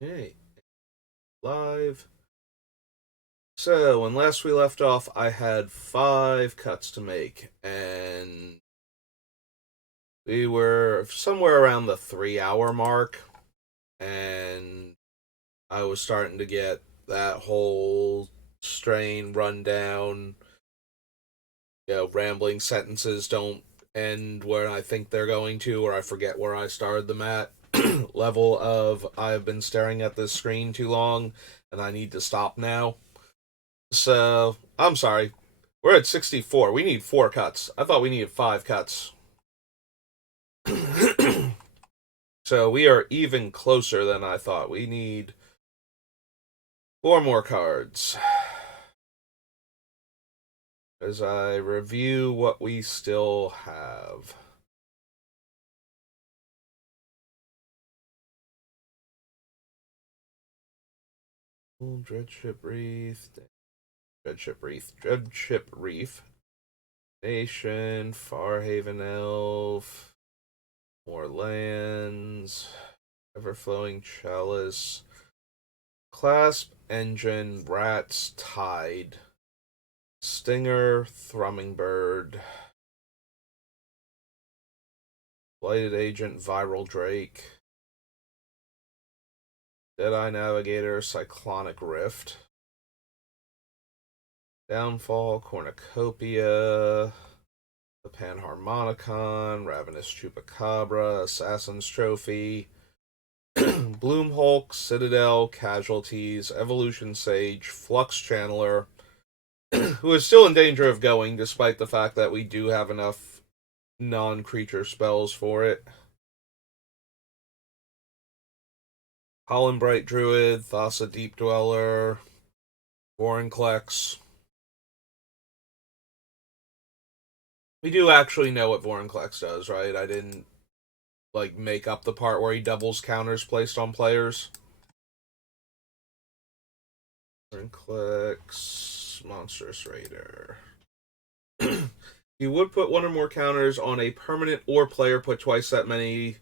Hey, live. So, when last we left off, I had 5 cuts to make, and we were somewhere around the 3 hour mark, and I was starting to get that whole strain rundown. Rambling sentences don't end where I think they're going to, or I forget where I started them at. Level of I've been staring at this screen too long, and I need to stop now. So, I'm sorry. We're at 64. We need 4 cuts. I thought we needed 5 cuts. So, we are even closer than I thought. We need 4 more cards. As I review what we still have. Dreadship Reef. Dreadship Reef. Nation. Farhaven Elf. More lands. Everflowing Chalice. Clasp, Engine, Rats, Tide, Stinger, Thrumming Bird, Blighted Agent, Viral Drake, Deadeye Navigator, Cyclonic Rift, Downfall, Cornucopia, the Panharmonicon, Ravenous Chupacabra, Assassin's Trophy, Bloomhulk, Citadel, Casualties, Evolution Sage, Flux Channeler, who is still in danger of going despite the fact that we do have enough non-creature spells for it. Hollandbright Druid, Thassa Deep Dweller, Vorinclex. We do actually know what Vorinclex does, right? I didn't make up the part where he doubles counters placed on players. Vorinclex, Monstrous Raider. You would put one or more counters on a permanent or player, put twice that many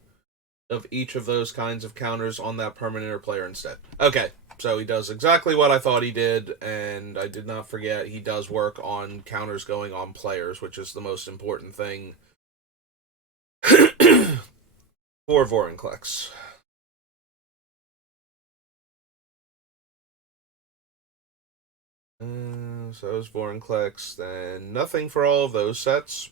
of each of those kinds of counters on that permanent or player instead. Okay, so he does exactly what I thought he did, and I did not forget he does work on counters going on players, which is the most important thing for Vorinclex. So is Vorinclex, then nothing for all of those sets.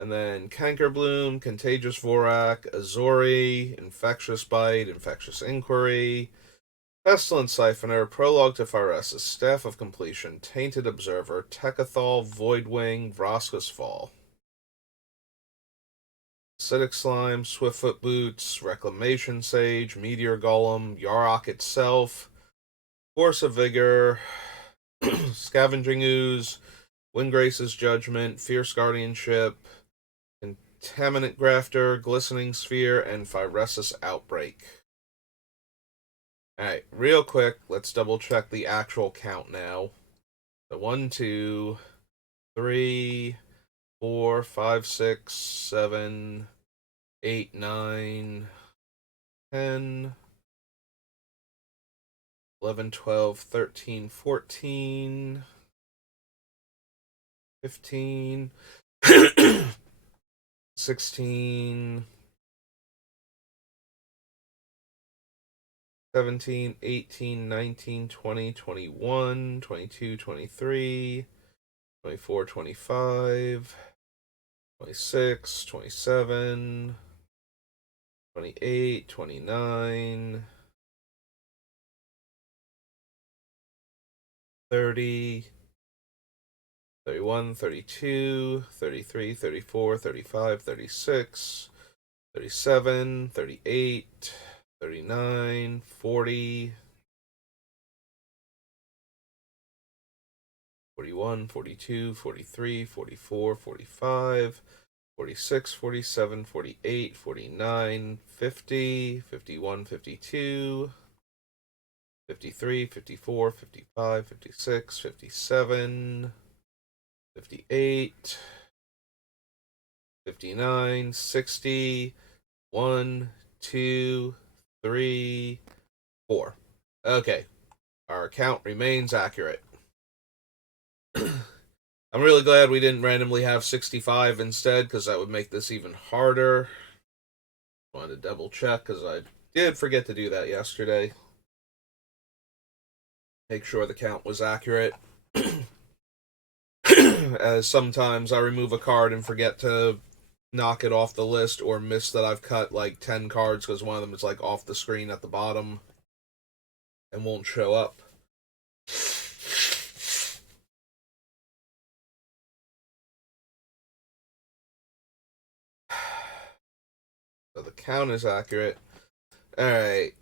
And then Cankerbloom, Contagious Vorak, Azori, Infectious Bite, Infectious Inquiry, Pestilent Siphoner, Prologue to Phyresis, Staff of Completion, Tainted Observer, Techathol, Voidwing, Vraska's Fall. Acidic Slime, Swiftfoot Boots, Reclamation Sage, Meteor Golem, Yarok itself, Force of Vigor, Scavenging Ooze, Windgrace's Judgment, Fierce Guardianship, Contaminant Grafter, Glistening Sphere, and Phyresis Outbreak. Alright, real quick, let's double check the actual count now. So 1, 2, 3, 4, 5, 6, 7, 8, 9, 10, 11, 12, 13, 14, 15, 16, 17, 18, 19, 20, 21, 22, 23, 24, 25, 26, 27, 28, 29, 30, 31, 32, 33, 34, 35, 36, 37, 38, 39, 40, 41, 42, 43, 44, 45, 46, 47, 48, 49, 50, 51, 52, 53, 54, 55, 56, 57, 58, 59, 60, 1, 2, 3, 4. Okay, our count remains accurate. I'm really glad we didn't randomly have 65 instead, because that would make this even harder. Wanted to double check, because I did forget to do that yesterday. Make sure the count was accurate. As sometimes I remove a card and forget to knock it off the list, or miss that I've cut like 10 cards because one of them is like off the screen at the bottom and won't show up. So the count is accurate. Alright.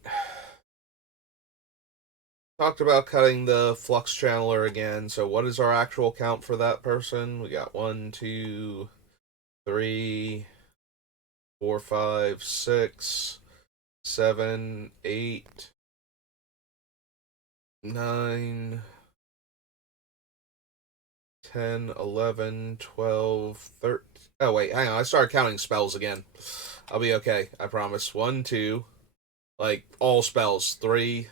Talked about cutting the flux channeler again. So what is our actual count for that person? We got 1, 2, 3, 4, 5, 6, 7, 8, 9, 10, 11, 12, 13. Oh, wait, hang on. I started counting spells again. I'll be okay. I promise. 1, 2, like all spells. 3,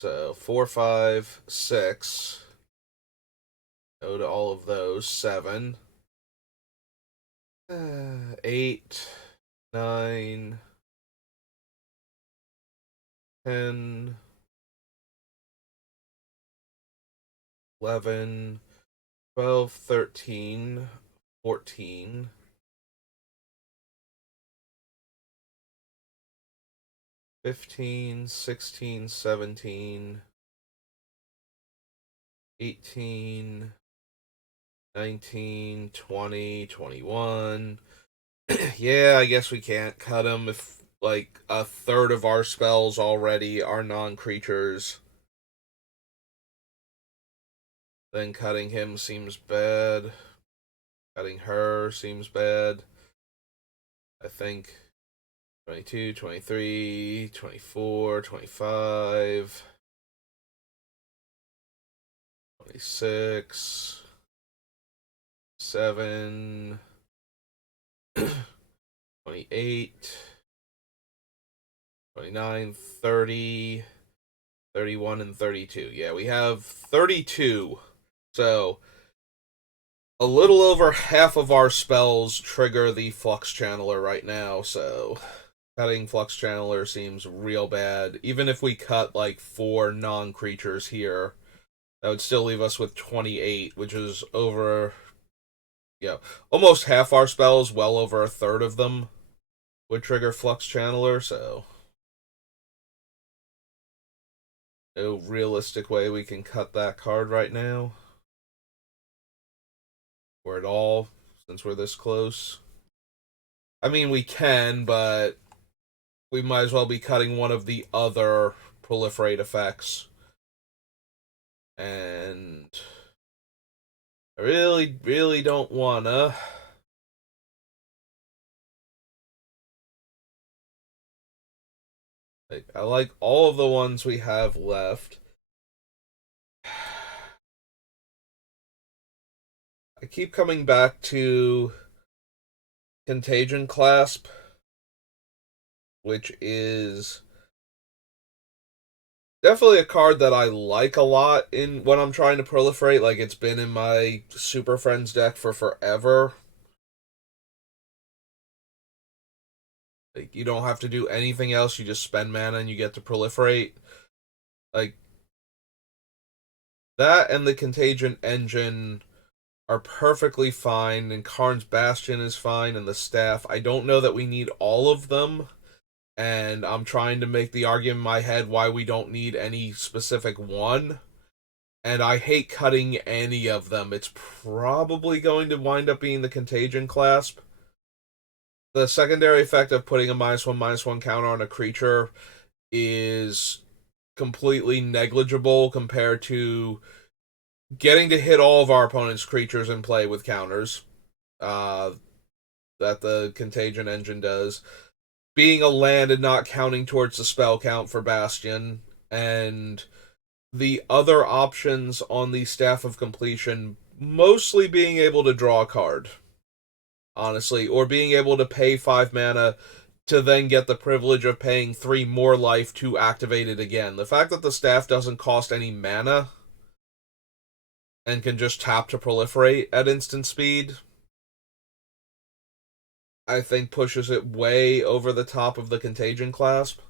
so 4, 5, 6. Go to all of those. 7, 8, 9, 10, 11, 12, 13, 14, 15, 16, 17, 18, 19, 20, 21. Yeah, I guess we can't cut them if like a third of our spells already are non-creatures. Then cutting him seems bad. Cutting her seems bad. I think 22, 23, 24, 25, 26, 7, 28, 29, 30, 31, and 32. Yeah, we have 32. So, a little over half of our spells trigger the Flux Channeler right now, so cutting Flux Channeler seems real bad. Even if we cut like 4 non-creatures here, that would still leave us with 28, which is over, yeah, almost half our spells, well over a third of them would trigger Flux Channeler, so no realistic way we can cut that card right now. Or at all, since we're this close. I mean, we can, but we might as well be cutting one of the other proliferate effects. And I really, really don't wanna. I like all of the ones we have left. I keep coming back to Contagion Clasp, which is definitely a card that I like a lot in when I'm trying to proliferate. Like, it's been in my Super Friends deck for forever. Like, you don't have to do anything else. You just spend mana and you get to proliferate. Like, that and the Contagion engine are perfectly fine, and Karn's Bastion is fine, and the staff. I don't know that we need all of them, and I'm trying to make the argument in my head why we don't need any specific one. And I hate cutting any of them. It's probably going to wind up being the Contagion Clasp. The secondary effect of putting a -1/-1 counter on a creature is completely negligible compared to getting to hit all of our opponent's creatures in play with counters. Uh, that the Contagion engine does. Being a land and not counting towards the spell count for Bastion, and the other options on the Staff of Completion mostly being able to draw a card, honestly, or being able to pay 5 mana to then get the privilege of paying 3 more life to activate it again. The fact that the staff doesn't cost any mana and can just tap to proliferate at instant speed, I think pushes it way over the top of the Contagion clasp.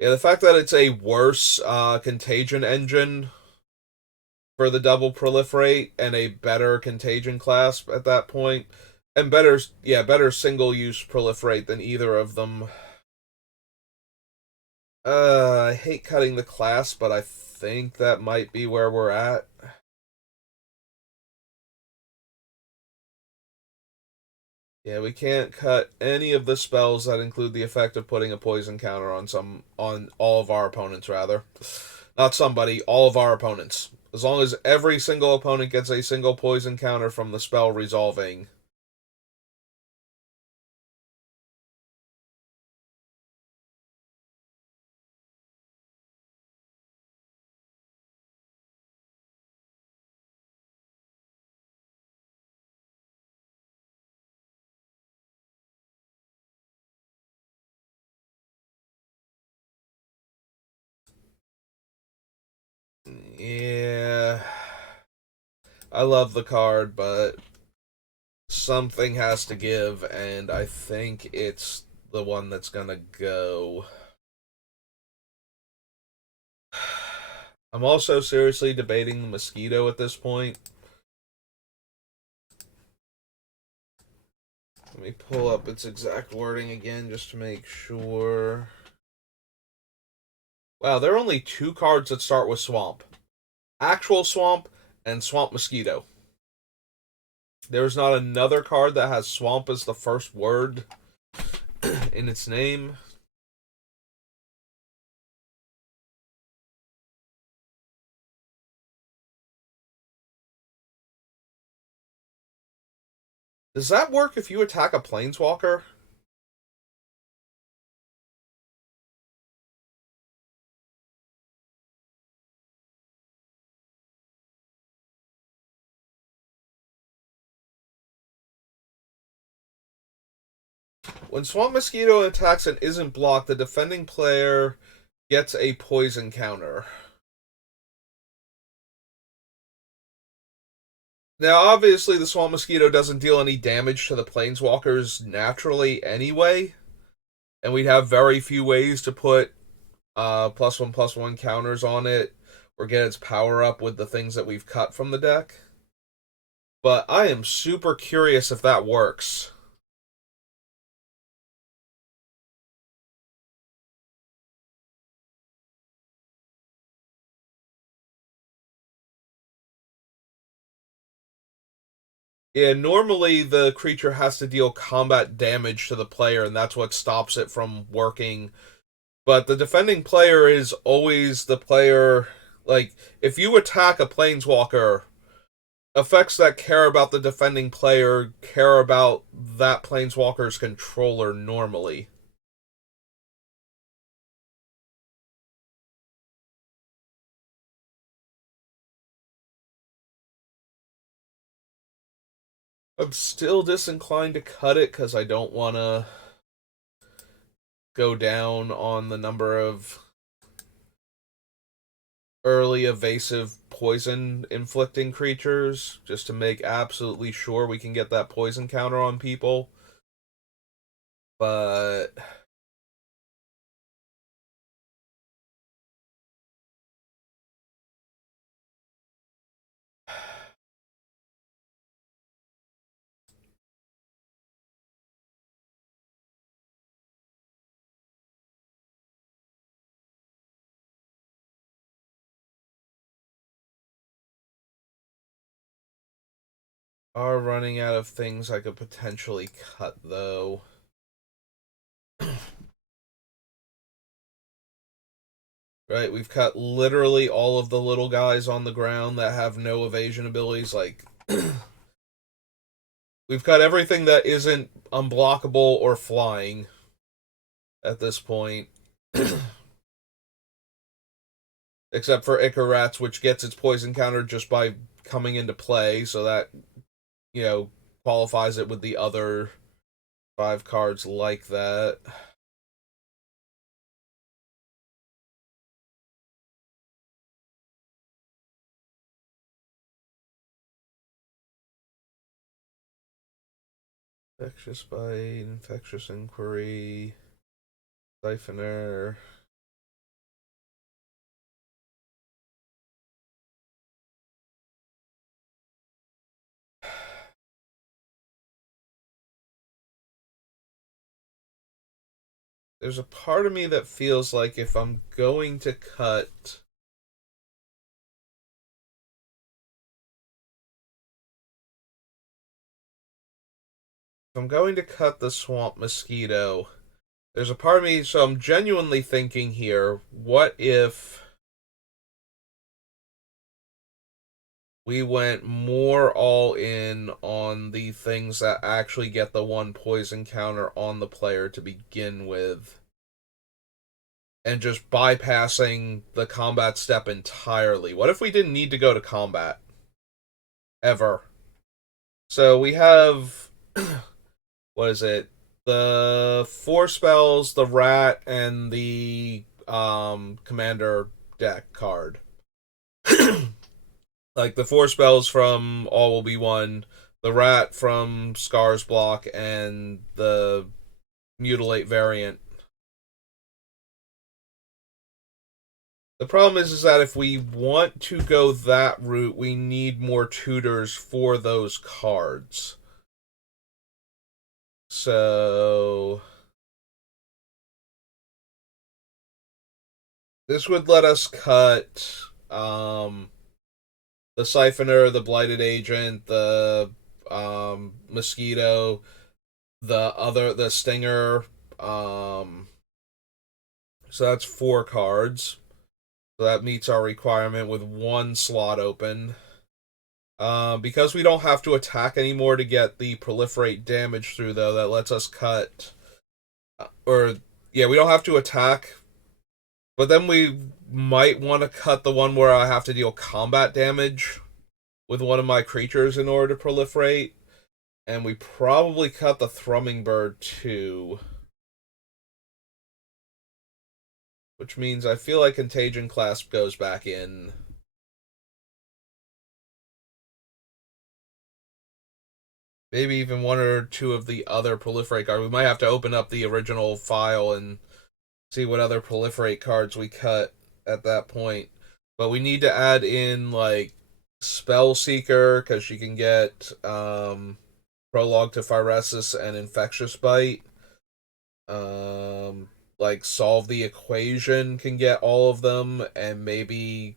Yeah, the fact that it's a worse Contagion engine for the double proliferate and a better Contagion clasp at that point, and better single use proliferate than either of them. I hate cutting the clasp, but I think that might be where we're at. Yeah, we can't cut any of the spells that include the effect of putting a poison counter on all of our opponents, rather. Not somebody, all of our opponents. As long as every single opponent gets a single poison counter from the spell resolving. Yeah. I love the card, but something has to give, and I think it's the one that's gonna go. I'm also seriously debating the mosquito at this point. Let me pull up its exact wording again just to make sure. Wow, there are only 2 cards that start with swamp. Actual swamp and swamp mosquito. There's not another card that has swamp as the first word in its name. Does that work if you attack a planeswalker? When Swamp Mosquito attacks and isn't blocked, the defending player gets a poison counter. Now, obviously, the Swamp Mosquito doesn't deal any damage to the planeswalkers naturally anyway, and we'd have very few ways to put +1/+1 counters on it or get its power up with the things that we've cut from the deck. But I am super curious if that works. Yeah, normally the creature has to deal combat damage to the player, and that's what stops it from working. But the defending player is always the player. Like, if you attack a planeswalker, effects that care about the defending player care about that planeswalker's controller normally. I'm still disinclined to cut it because I don't want to go down on the number of early evasive poison inflicting creatures just to make absolutely sure we can get that poison counter on people. But are running out of things I could potentially cut though. Right, we've cut literally all of the little guys on the ground that have no evasion abilities. Like, we've cut everything that isn't unblockable or flying at this point. Except for Icarats, which gets its poison counter just by coming into play, so that you know, qualifies it with the other 5 cards like that. Infectious Bite, Infectious Inquiry, Siphoner. There's a part of me that feels like if I'm going to cut. If I'm going to cut the Swamp Mosquito, there's a part of me, so I'm genuinely thinking here, what if we went more all in on the things that actually get the 1 poison counter on the player to begin with, and just bypassing the combat step entirely? What if we didn't need to go to combat? Ever. So we have. What is it? The 4 spells, the rat, and the commander deck card. Like the 4 spells from All Will Be One, the rat from Scars block, and the mutilate variant. The problem is that if we want to go that route, we need more tutors for those cards. So this would let us cut the Siphoner, the Blighted Agent, the Mosquito, the Stinger. So that's 4 cards. So that meets our requirement with 1 slot open. Because we don't have to attack anymore to get the proliferate damage through, though, that lets us cut. Or, yeah, we don't have to attack. But then we might want to cut the one where I have to deal combat damage with one of my creatures in order to proliferate. And we probably cut the Thrumming Bird too. Which means I feel like Contagion Clasp goes back in. Maybe even 1 or 2 of the other Proliferate cards. We might have to open up the original file and see what other Proliferate cards we cut at that point. But we need to add in, like, Spell Seeker, because she can get Prologue to Phyresis and Infectious Bite. Like, Solve the Equation can get all of them, and maybe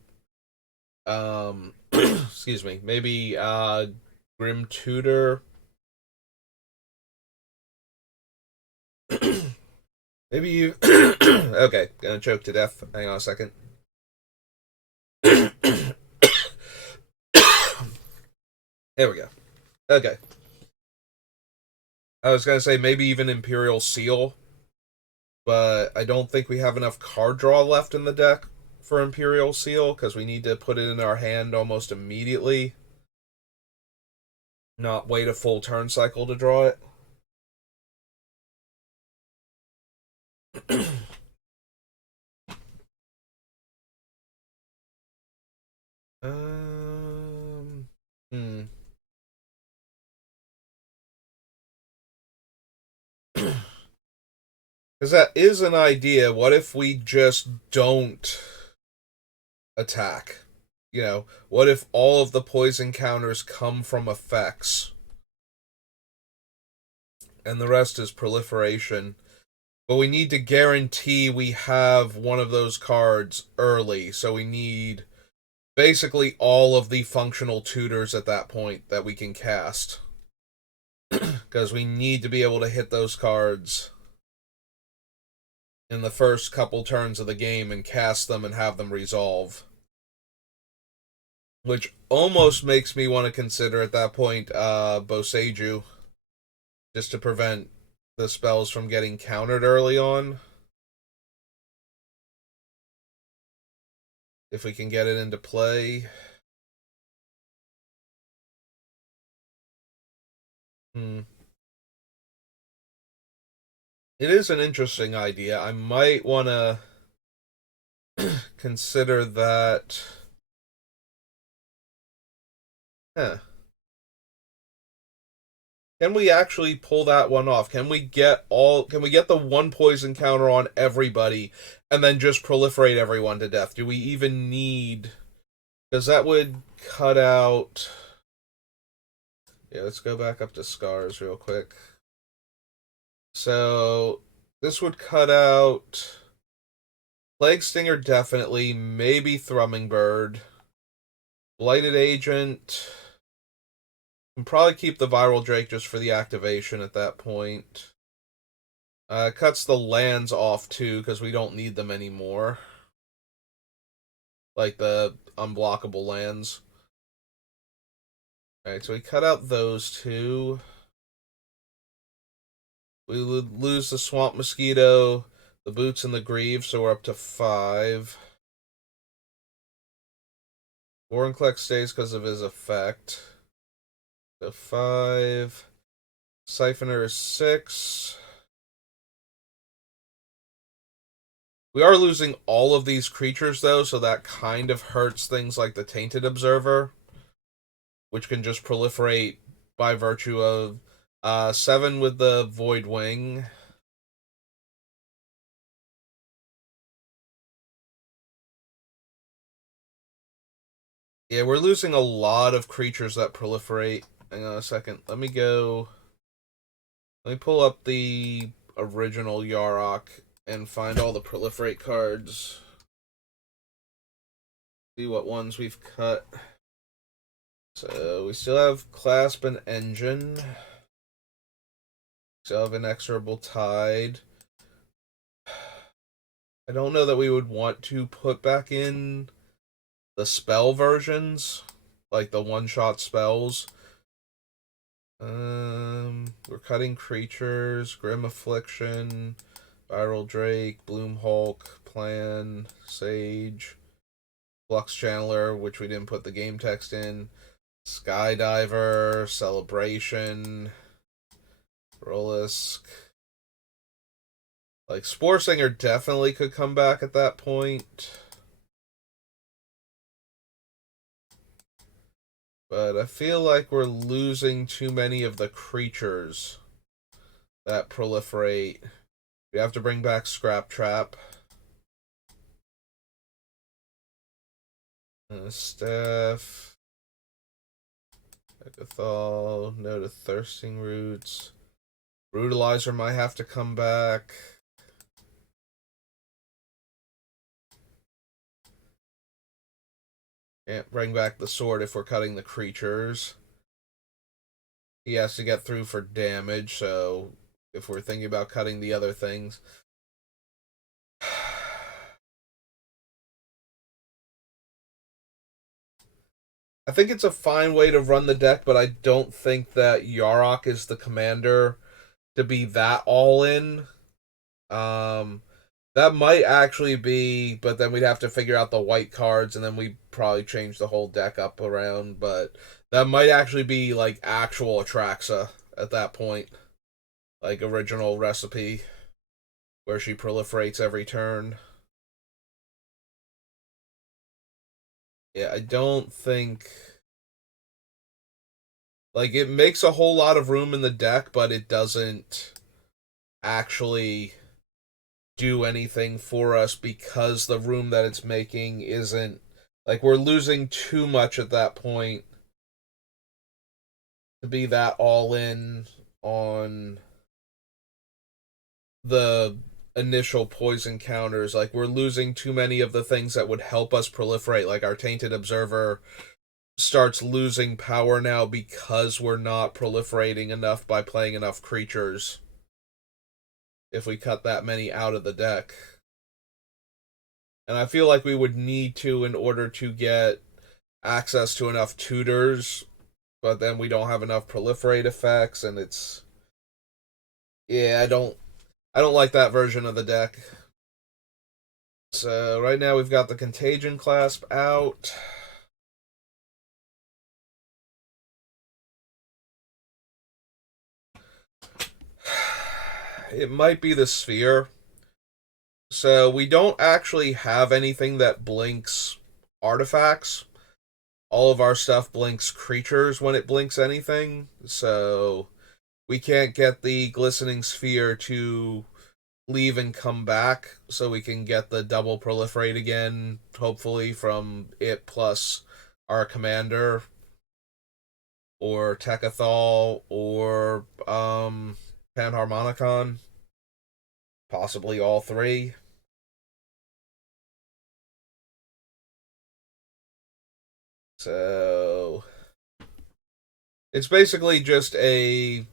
excuse me, maybe Grim Tutor. Maybe you okay, gonna choke to death. Hang on a second. There we go. Okay. I was gonna say maybe even Imperial Seal, but I don't think we have enough card draw left in the deck for Imperial Seal because we need to put it in our hand almost immediately. Not wait a full turn cycle to draw it. um. Hmm. Because that is an idea. What if we just don't attack? What if all of the poison counters come from effects and the rest is proliferation? But we need to guarantee we have one of those cards early, so we need basically all of the functional tutors at that point that we can cast. Because we need to be able to hit those cards in the first couple turns of the game and cast them and have them resolve. Which almost makes me want to consider at that point Boseiju, just to prevent the spells from getting countered early on. If we can get it into play. Hmm. It is an interesting idea. I might want to consider that. Huh. Can we actually pull that one off? Can we get the one poison counter on everybody and then just proliferate everyone to death? Do we even need, because that would cut out. Yeah, let's go back up to scars real quick. So this would cut out Plague Stinger definitely, maybe Thrumming Bird. Blighted Agent. Can probably keep the Viral Drake just for the activation at that point. Cuts the lands off too, because we don't need them anymore. Like the unblockable lands. Alright, so we cut out those two. We would lose the Swamp Mosquito, the Boots, and the Grieve, so we're up to 5. Vorinclex stays because of his effect. So 5. Siphoner is 6. We are losing all of these creatures, though, so that kind of hurts things like the Tainted Observer, which can just proliferate by virtue of 7 with the Void Wing. Yeah, we're losing a lot of creatures that proliferate. Hang on a second. Let me go. Let me pull up the original Yarok and find all the proliferate cards. See what ones we've cut. So we still have Clasp and Engine. Still have Inexorable Tide. I don't know that we would want to put back in the spell versions, like the one-shot spells. We're cutting creatures, Grim Affliction, Viral Drake, Bloom Hulk, Plan, Sage, Flux Channeler, which we didn't put the game text in, Skydiver, Celebration, Rollisk. Like, Spore Singer definitely could come back at that point. But I feel like we're losing too many of the creatures that proliferate. We have to bring back Scrap Trap. Staff. Agathol. No to Thirsting Roots. Brutalizer might have to come back. Can't bring back the sword if we're cutting the creatures. He has to get through for damage, so if we're thinking about cutting the other things. I think it's a fine way to run the deck, but I don't think that Yarok is the commander to be that all in. Um, that might actually be, but then we'd have to figure out the white cards, and then we probably change the whole deck up around. But that might actually be like actual Atraxa at that point, like original recipe, where she proliferates every turn. Yeah, I don't think like it makes a whole lot of room in the deck, but it doesn't actually do anything for us because the room that it's making isn't like we're losing too much at that point to be that all in on the initial poison counters. Like we're losing too many of the things that would help us proliferate. Like our Tainted Observer starts losing power now because we're not proliferating enough by playing enough creatures. If we cut that many out of the deck. And I feel like we would need to in order to get access to enough tutors, but then we don't have enough proliferate effects, and it's yeah, I don't like that version of the deck. So right now we've got the Contagion Clasp out. It might be the sphere. So we don't actually have anything that blinks artifacts. All of our stuff blinks creatures when it blinks anything. So we can't get the glistening sphere to leave and come back, so we can get the double proliferate again, hopefully from it plus our commander or Tekathal or Panharmonicon, possibly all three. So it's basically just a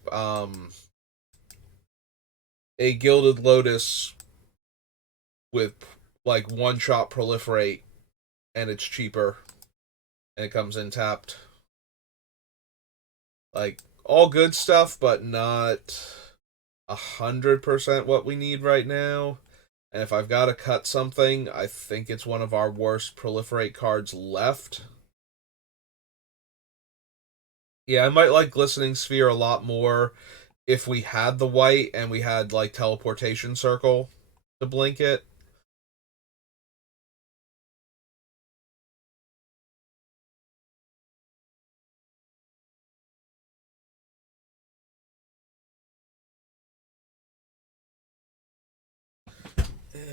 Gilded Lotus with like one shot proliferate, and it's cheaper, and it comes in tapped. Like all good stuff, but not 100% what we need right now. And if I've got to cut something, I think it's one of our worst proliferate cards left. Yeah, I might like Glistening Sphere a lot more if we had the white and we had like Teleportation Circle to blink it.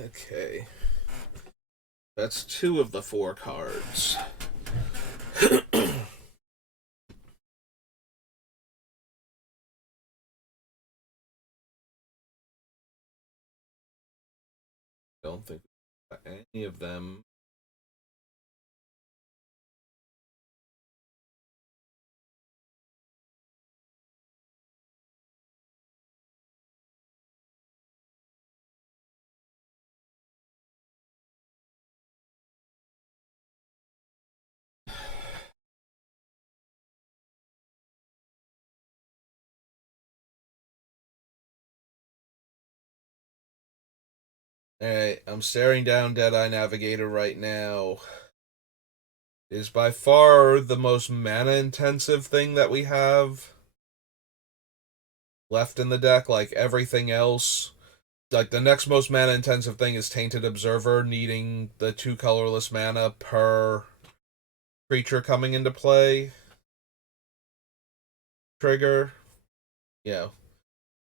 Okay. That's two of the four cards. Don't think any of them. Alright, I'm staring down Deadeye Navigator right now. It is by far the most mana intensive thing that we have left in the deck. Like everything else, like the next most mana intensive thing is Tainted Observer, needing the 2 colorless mana per creature coming into play trigger, you know,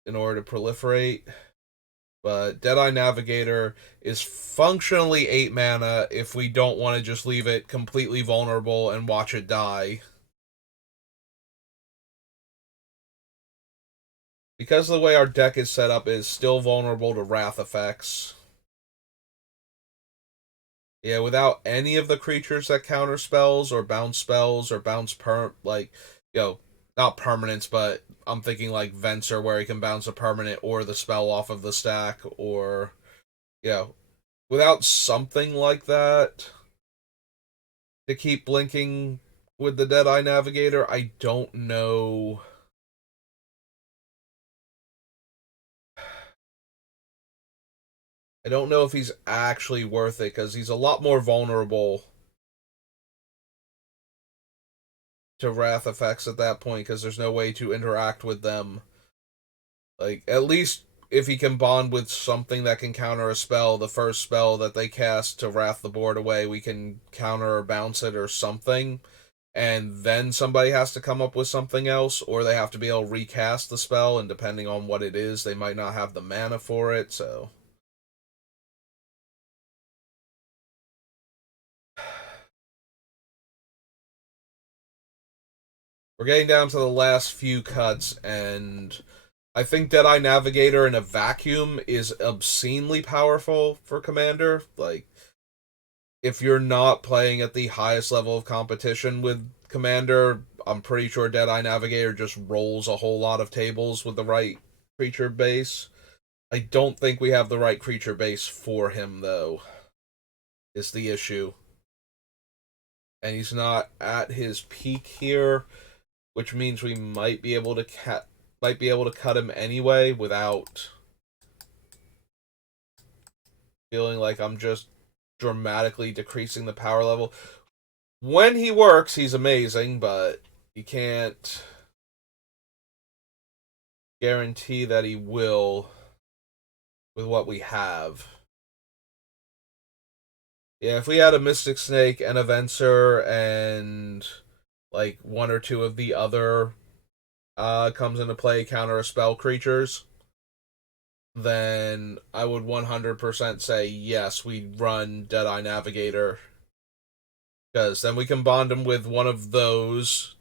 in order to proliferate. But Deadeye Navigator is functionally 8 mana if we don't want to just leave it completely vulnerable and watch it die. Because of the way our deck is set up, it is still vulnerable to wrath effects. Yeah, without any of the creatures that counter spells or bounce like, not permanents, but I'm thinking like Venser where he can bounce a permanent or the spell off of the stack, or without something like that to keep blinking with the Deadeye Navigator, I don't know. I don't know if he's actually worth it because he's a lot more vulnerable to wrath effects at that point because there's no way to interact with them. Like, at least if he can bond with something that can counter a spell, the first spell that they cast to wrath the board away, we can counter or bounce it or something. And then somebody has to come up with something else, or they have to be able to recast the spell, and depending on what it is, they might not have the mana for it, so. We're getting down to the last few cuts, and I think Deadeye Navigator in a vacuum is obscenely powerful for Commander. Like, if you're not playing at the highest level of competition with Commander, I'm pretty sure Deadeye Navigator just rolls a whole lot of tables with the right creature base. I don't think we have the right creature base for him, though, is the issue. And he's not at his peak here, which means we might be able to cut him anyway without feeling like I'm just dramatically decreasing the power level. When he works, he's amazing, but you can't guarantee that he will. with what we have. Yeah, if we had a Mystic Snake and a Venser and like one or two of the other comes into play counter a spell creatures, then I would 100% say yes, we run Deadeye Navigator. Because then we can bond them with one of those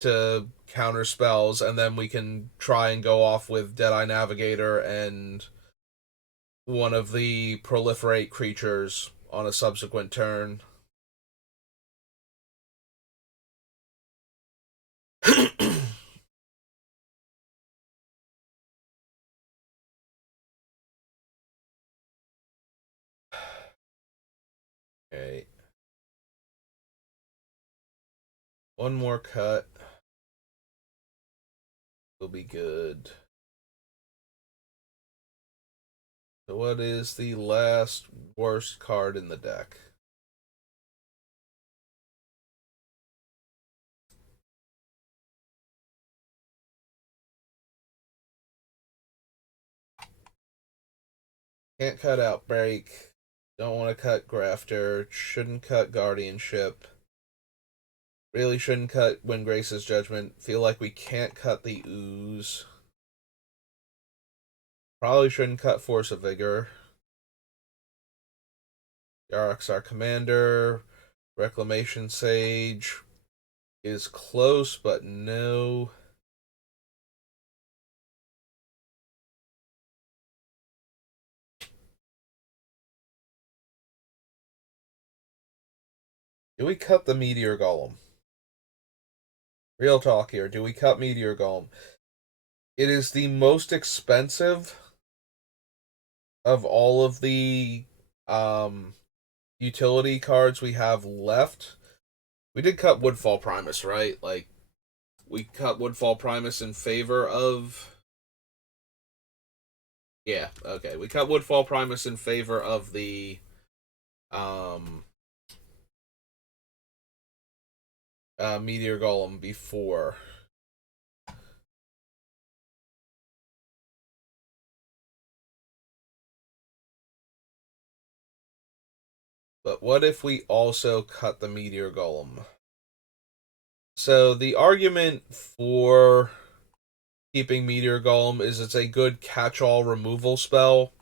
to counter spells, and then we can try and go off with Deadeye Navigator and one of the proliferate creatures on a subsequent turn. Okay. One more cut will be good. So what is the last worst card in the deck? Can't cut Outbreak. Don't want to cut Grafter. Shouldn't cut Guardianship. Really shouldn't cut Windgrace's Judgment. Feel like we can't cut the Ooze. Probably shouldn't cut Force of Vigor. Yarok's our commander. Reclamation Sage is close, but no. Do we cut the Meteor Golem? Real talk here. Do we cut Meteor Golem? It is the most expensive of all of the utility cards we have left. We did cut Woodfall Primus, right? Like, we cut Woodfall Primus in favor of. Yeah, okay. We cut Woodfall Primus in favor of the Meteor Golem before. But what if we also cut the Meteor Golem? So the argument for keeping Meteor Golem is it's a good catch-all removal spell,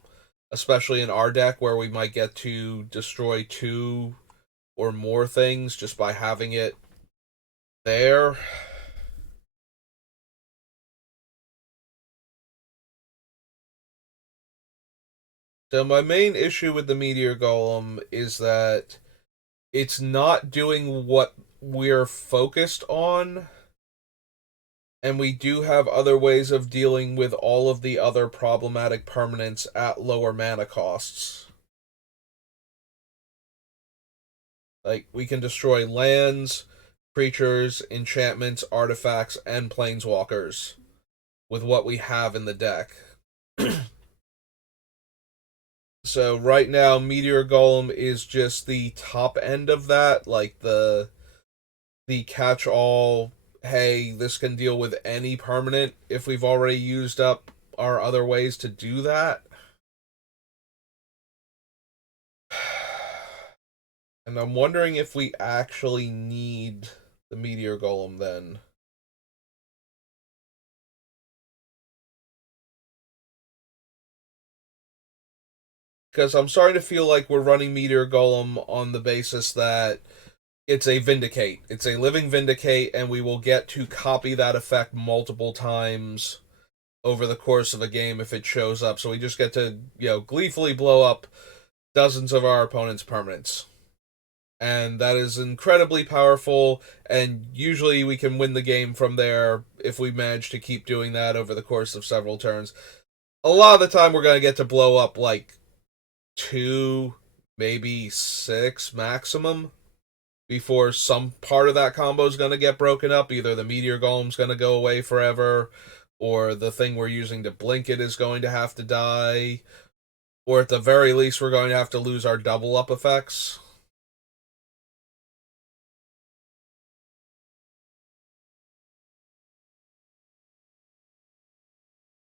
especially in our deck where we might get to destroy two or more things just by having it there. So my main issue with the Meteor Golem is that it's not doing what we're focused on, and we do have other ways of dealing with all of the other problematic permanents at lower mana costs. Like, we can destroy lands, creatures, enchantments, artifacts, and planeswalkers with what we have in the deck. So right now, Meteor Golem is just the top end of that, like the catch-all. Hey, this can deal with any permanent if we've already used up our other ways to do that. And I'm wondering if we actually need the Meteor Golem then. Because I'm starting to feel like we're running Meteor Golem on the basis that it's a Vindicate. It's a living Vindicate, and we will get to copy that effect multiple times over the course of a game if it shows up. So we just get to, gleefully blow up dozens of our opponent's permanents. And that is incredibly powerful, and usually we can win the game from there if we manage to keep doing that over the course of several turns. A lot of the time we're going to get to blow up like 2, maybe 6 maximum before some part of that combo is going to get broken up. Either the Meteor Golem's going to go away forever, or the thing we're using to blink it is going to have to die, or at the very least we're going to have to lose our double up effects.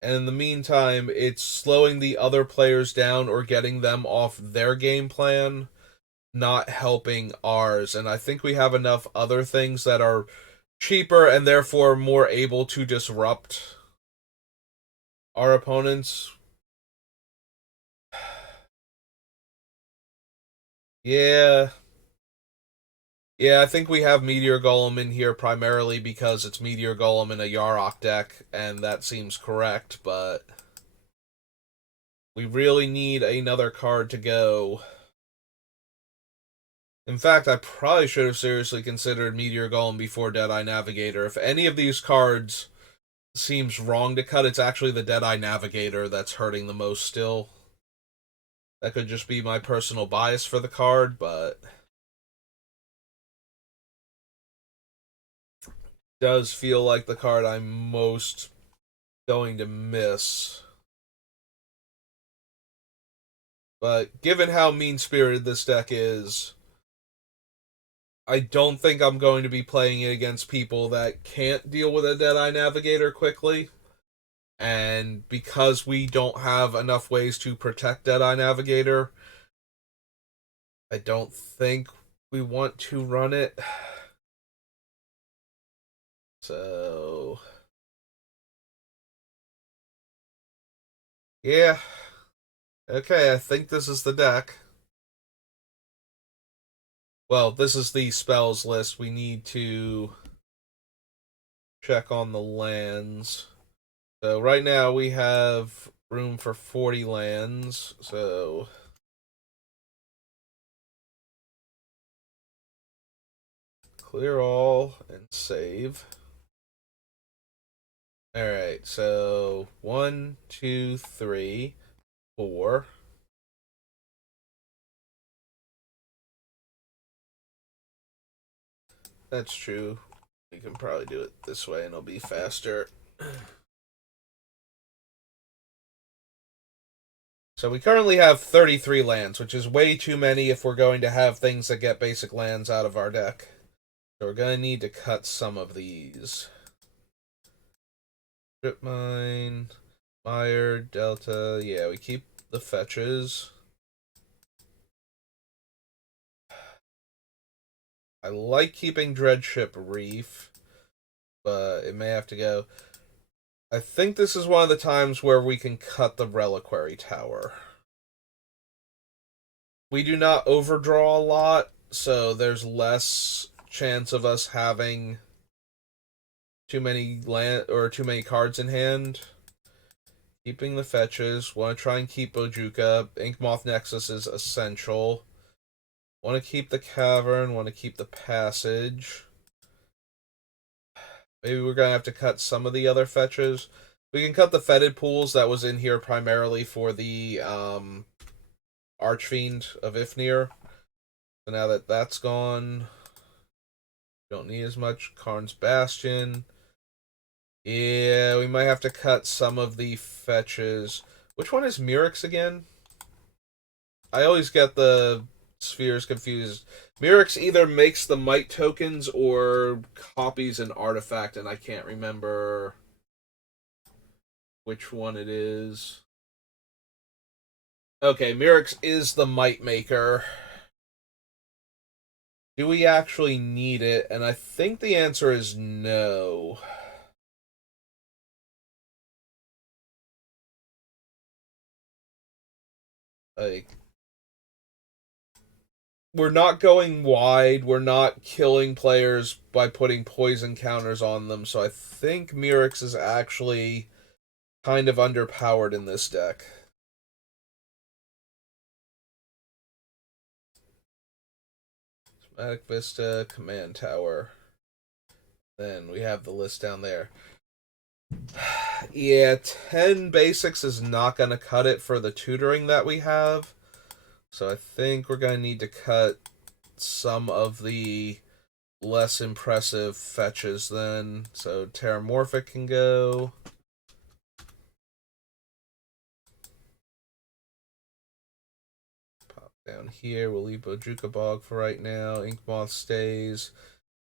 And in the meantime, it's slowing the other players down or getting them off their game plan, not helping ours. And I think we have enough other things that are cheaper and therefore more able to disrupt our opponents. Yeah. Yeah, I think we have Meteor Golem in here primarily because it's Meteor Golem in a Yarok deck, and that seems correct, but we really need another card to go. In fact, I probably should have seriously considered Meteor Golem before Deadeye Navigator. If any of these cards seems wrong to cut, it's actually the Deadeye Navigator that's hurting the most still. That could just be my personal bias for the card, but does feel like the card I'm most going to miss. But given how mean-spirited this deck is, I don't think I'm going to be playing it against people that can't deal with a Deadeye Navigator quickly. And because we don't have enough ways to protect Deadeye Navigator, I don't think we want to run it. So, yeah. Okay, I think this is the deck. Well, this is the spells list. We need to check on the lands. So right now we have room for 40 lands. So clear all and save. Alright, so 1, 2, 3, 4. That's true. We can probably do it this way and it'll be faster. So we currently have 33 lands, which is way too many if we're going to have things that get basic lands out of our deck. So we're going to need to cut some of these. Strip Mine, Mire, Delta. Yeah, we keep the fetches. I like keeping Dreadship Reef, but it may have to go. I think this is one of the times where we can cut the Reliquary Tower. We do not overdraw a lot, so there's less chance of us having too many land or too many cards in hand. Keeping the fetches. Want to try and keep Bojuka. Inkmoth Nexus is essential. Want to keep the Cavern. Want to keep the Passage. Maybe we're going to have to cut some of the other fetches. We can cut the Fetid Pools that was in here primarily for the Archfiend of Ifnir. So now that that's gone, don't need as much. Karn's Bastion. Yeah, we might have to cut some of the fetches. Which one is Murex again? I always get the spheres confused. Murex either makes the might tokens or copies an artifact, and I can't remember which one it is. Okay, Murex is the might maker. Do we actually need it? And I think the answer is no. Like, we're not going wide. We're not killing players by putting poison counters on them. So I think Murex is actually kind of underpowered in this deck. Schematic Vista, Command Tower. Then we have the list down there. Yeah, 10 basics is not going to cut it for the tutoring that we have. So I think we're going to need to cut some of the less impressive fetches then. So Terramorphic can go. Pop down here. We'll leave Bojuka Bog for right now. Inkmoth stays.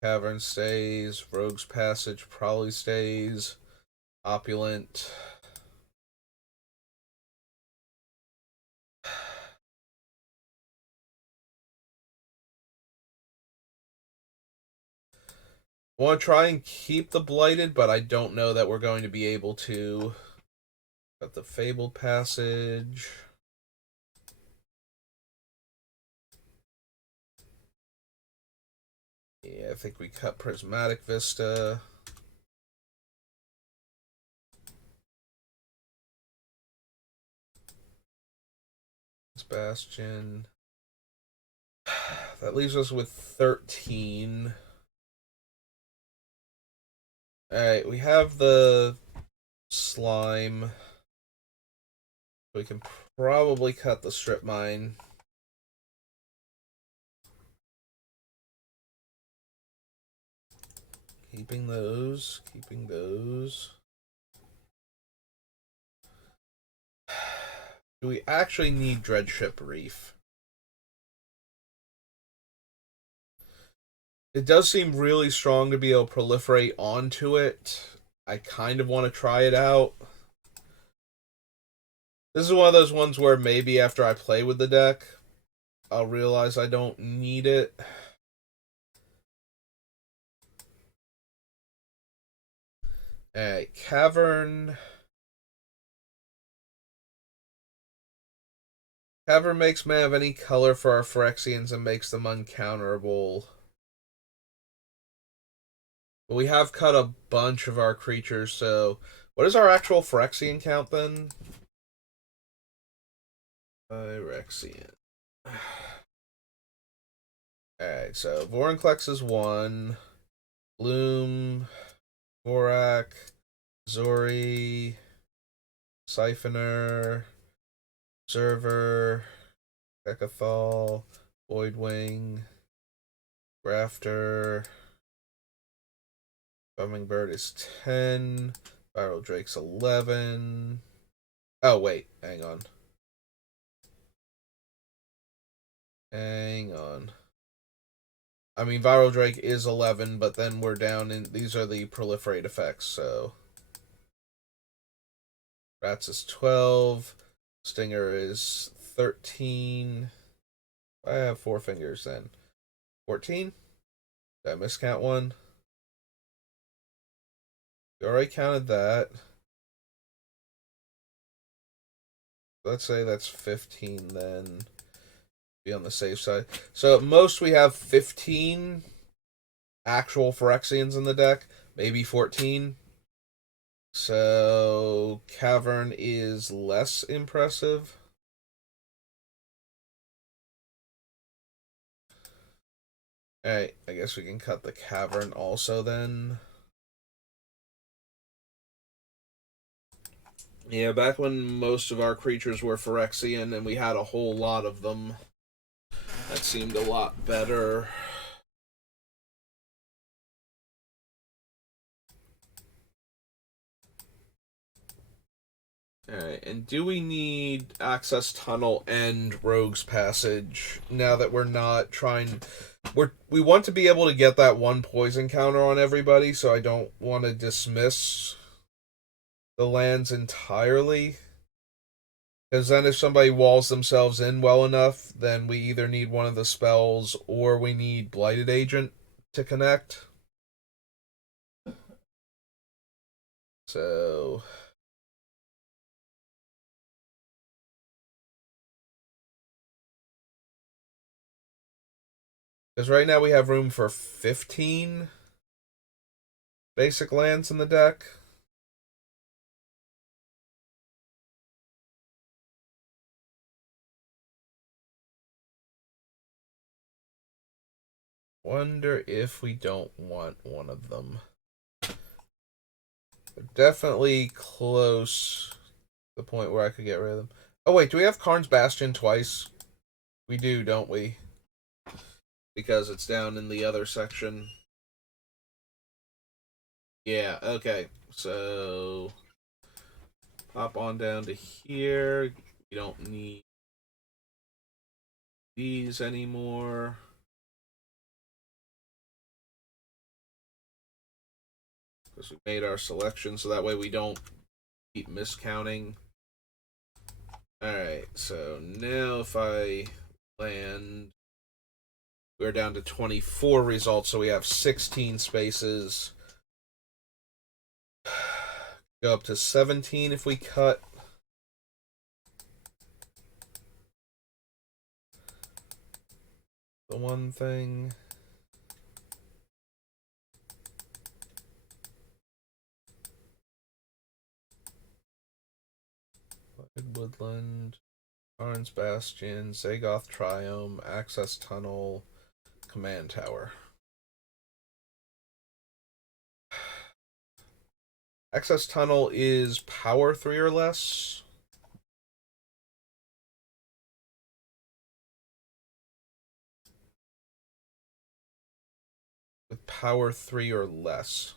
Cavern stays. Rogue's Passage probably stays. Opulent. I want to try and keep the Blighted, but I don't know that we're going to be able to. Got the Fabled Passage. Yeah, I think we cut Prismatic Vista. Bastion. That leaves us with 13. Alright, we have the slime. We can probably cut the strip mine. Keeping those. Keeping those. Do we actually need Dreadship Reef? It does seem really strong to be able to proliferate onto it. I kind of want to try it out. This is one of those ones where maybe after I play with the deck, I'll realize I don't need it. Alright, Cavern. Cavern makes mana of any color for our Phyrexians and makes them uncounterable. But we have cut a bunch of our creatures, so... What is our actual Phyrexian count, then? Phyrexian. Alright, so Vorinclex is 1. Bloom, Vorak, Zori, Siphoner, Observer, Decathal, Voidwing, Grafter, Hummingbird is 10, Viral Drake's 11. Oh, wait, hang on. Hang on. I mean, Viral Drake is 11, but then we're down in... These are the proliferate effects, so... Rats is 12. Stinger is 13. I have 4 fingers then. 14? Did I miscount one? You already counted that. Let's say that's 15 then. Be on the safe side. So at most we have 15 actual Phyrexians in the deck. Maybe 14. So Cavern is less impressive. Alright, I guess we can cut the Cavern also then. Yeah, back when most of our creatures were Phyrexian and we had a whole lot of them, that seemed a lot better. Alright, and do we need Access Tunnel and Rogue's Passage now that we're not trying... We want to be able to get that one poison counter on everybody, so I don't want to dismiss the lands entirely. Because then if somebody walls themselves in well enough, then we either need one of the spells or we need Blighted Agent to connect. So... Because right now we have room for 15 basic lands in the deck. Wonder if we don't want one of them. They're definitely close to the point where I could get rid of them. Oh wait, do we have Karn's Bastion twice? We do, don't we? Because it's down in the other section. Yeah, okay. So hop on down to here. We don't need these anymore. Because we made our selection, so that way we don't keep miscounting. Alright, so now if I land, We're down to 24 results, so we have 16 spaces. Go up to 17 if we cut. The one thing. Woodland, Arns Bastion, Zagoth Triome, Access Tunnel, Command Tower. Access Tunnel is power 3 or less. With power 3 or less.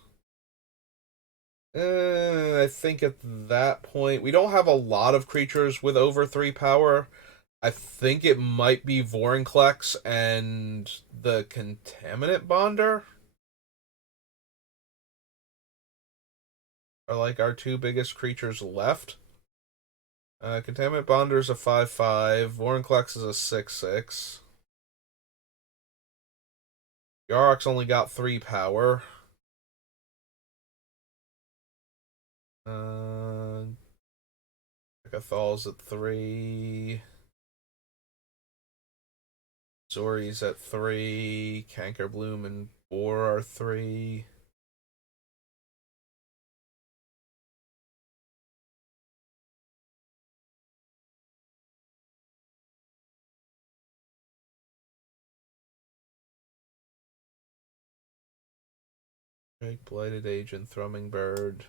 I think at that point, we don't have a lot of creatures with over 3 power. I think it might be Vorinclex and the Contaminant Bonder are like our two biggest creatures left. Contaminant Bonder is a 5/5. Vorinclex is a 6/6. Yarok's only got 3 power. Megathal's at 3. Zori's at 3. Cankerbloom and Boar are 3. Drake, Blighted Agent, Thrumming Bird.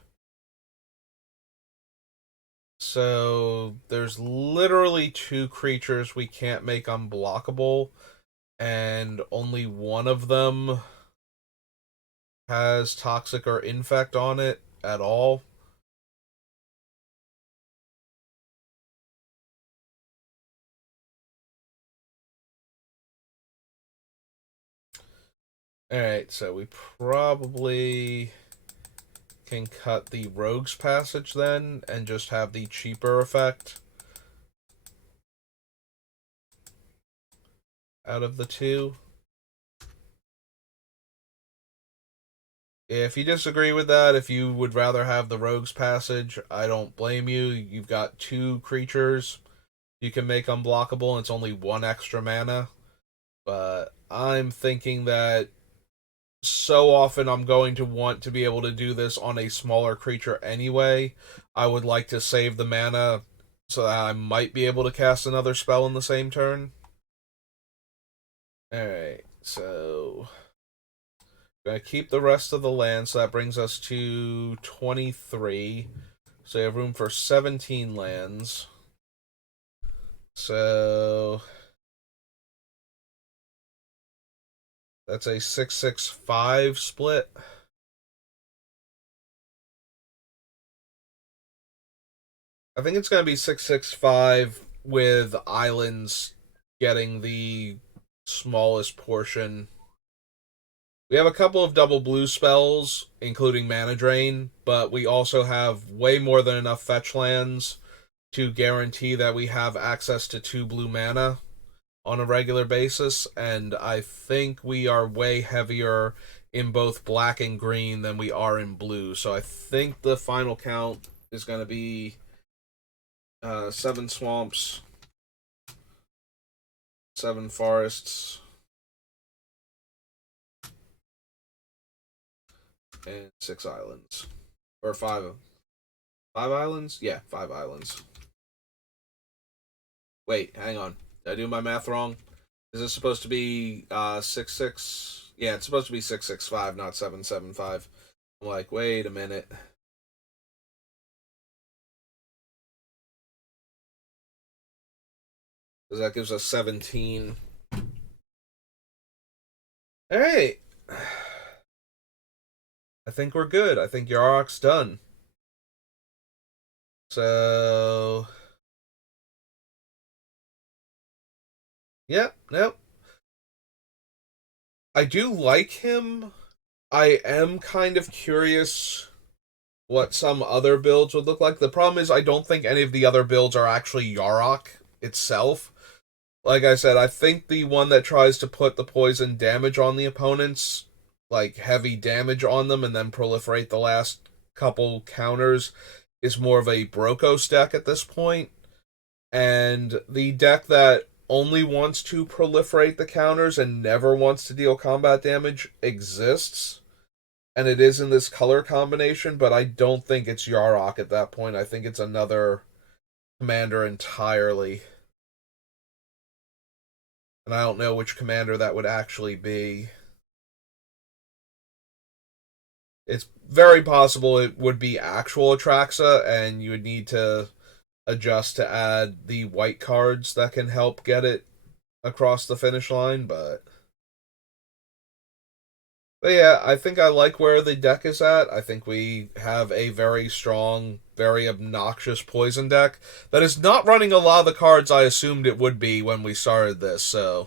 So there's literally 2 creatures we can't make unblockable, and only one of them has Toxic or Infect on it at all. Alright, so we probably can cut the Rogue's Passage then, and just have the cheaper effect out of the 2. If you disagree with that, if you would rather have the Rogue's Passage, I don't blame you. You've got 2 creatures you can make unblockable, and it's only 1 extra mana. But I'm thinking that so often I'm going to want to be able to do this on a smaller creature anyway. I would like to save the mana so that I might be able to cast another spell in the same turn. Alright, so gonna keep the rest of the land, so that brings us to 23. So you have room for 17 lands. So that's a 6/6/5 split. I think it's going to be 6/6/5 with islands getting the smallest portion. We have a couple of double blue spells, including Mana Drain, but we also have way more than enough fetch lands to guarantee that we have access to 2 blue mana on a regular basis, and I think we are way heavier in both black and green than we are in blue. So I think the final count is going to be 7 swamps, 7 forests, and 6 islands. Or 5 islands? Yeah, 5 islands. Wait, hang on. Did I do my math wrong? Is this supposed to be 6/6? Yeah, it's supposed to be 6/6/5, not 7/7/5. I'm like, wait a minute. Because that gives us 17. Alright. I think we're good. I think Yarok's done. So. Yep, yeah, yep. I do like him. I am kind of curious what some other builds would look like. The problem is I don't think any of the other builds are actually Yarok itself. like I said, I think the one that tries to put the poison damage on the opponents, like heavy damage on them, and then proliferate the last couple counters, is more of a Brokos deck at this point. And the deck that only wants to proliferate the counters and never wants to deal combat damage exists. And it is in this color combination, but I don't think it's Yarok at that point. I think it's another commander entirely. And I don't know which commander that would actually be. It's very possible it would be actual Atraxa, and you would need to adjust to add the white cards that can help get it across the finish line, but yeah, I think I like where the deck is at. I think we have a very strong, very obnoxious poison deck that is not running a lot of the cards I assumed it would be when we started this. So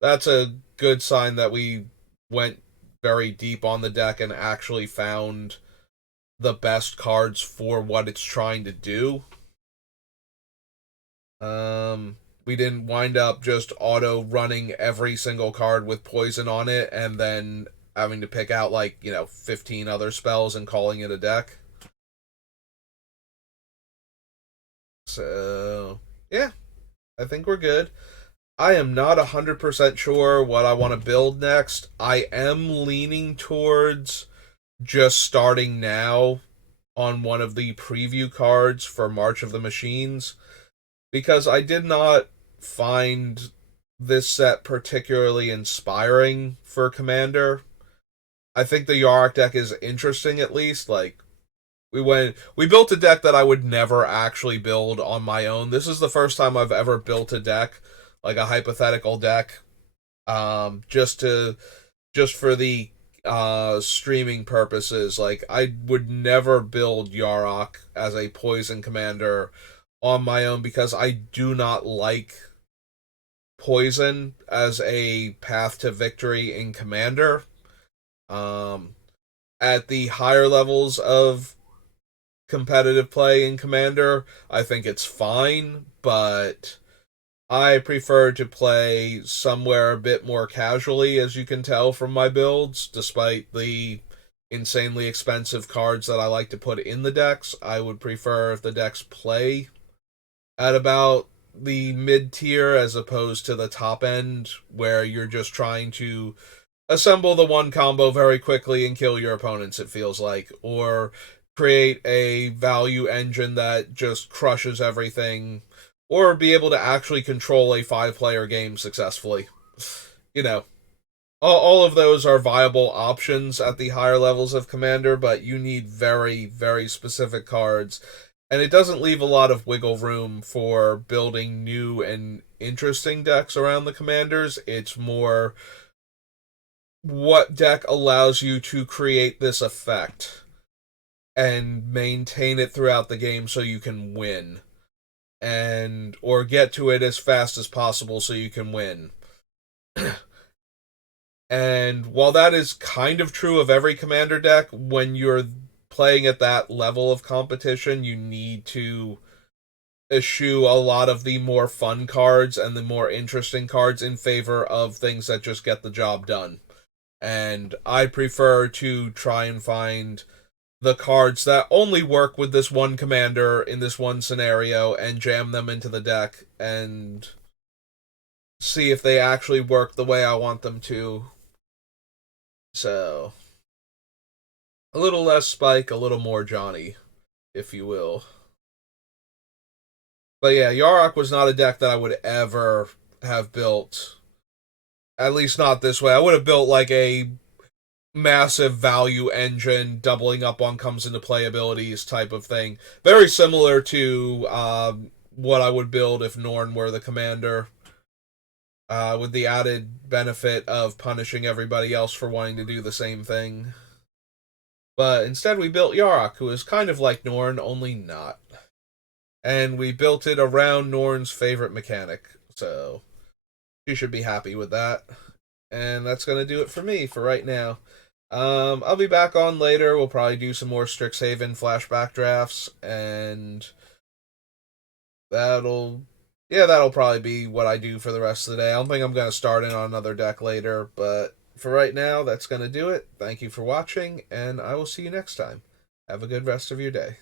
that's a good sign that we went very deep on the deck and actually found the best cards for what it's trying to do. We didn't wind up just auto running every single card with poison on it and then having to pick out, like, 15 other spells and calling it a deck. So, yeah, I think we're good. I am not 100% sure what I want to build next. I am leaning towards just starting now on one of the preview cards for March of the Machines, because I did not find this set particularly inspiring for Commander. I think the Yarok deck is interesting, at least. Like, we built a deck that I would never actually build on my own. This is the first time I've ever built a deck, like a hypothetical deck, just for the streaming purposes. Like, I would never build Yarok as a poison commander on my own because I do not like poison as a path to victory in Commander. Um, at the higher levels of competitive play in Commander, I think it's fine, but I prefer to play somewhere a bit more casually, as you can tell from my builds, despite the insanely expensive cards that I like to put in the decks. I would prefer if the decks play at about the mid tier as opposed to the top end, where you're just trying to assemble the one combo very quickly and kill your opponents, it feels like, or create a value engine that just crushes everything, or be able to actually control a 5-player game successfully. You know, all of those are viable options at the higher levels of Commander, but you need very, very specific cards. And it doesn't leave a lot of wiggle room for building new and interesting decks around the Commanders. It's more what deck allows you to create this effect and maintain it throughout the game so you can win, and or get to it as fast as possible so you can win. And while that is kind of true of every commander deck, when you're playing at that level of competition, you need to eschew a lot of the more fun cards and the more interesting cards in favor of things that just get the job done. And I prefer to try and find the cards that only work with this one commander in this one scenario and jam them into the deck and see if they actually work the way I want them to. So, a little less Spike, a little more Johnny, if you will. But yeah, Yarok was not a deck that I would ever have built. At least not this way. I would have built like a massive value engine, doubling up on comes into play abilities type of thing. Very similar to what I would build if Norn were the commander, with the added benefit of punishing everybody else for wanting to do the same thing. But instead, we built Yarok, who is kind of like Norn, only not. And we built it around Norn's favorite mechanic, so she should be happy with that. And that's going to do it for me for right now. I'll be back on later. We'll probably do some more Strixhaven flashback drafts, and that'll yeah, that'll probably be what I do for the rest of the day. I don't think I'm going to start in on another deck later, but for right now, that's going to do it. Thank you for watching, and I will see you next time. Have a good rest of your day.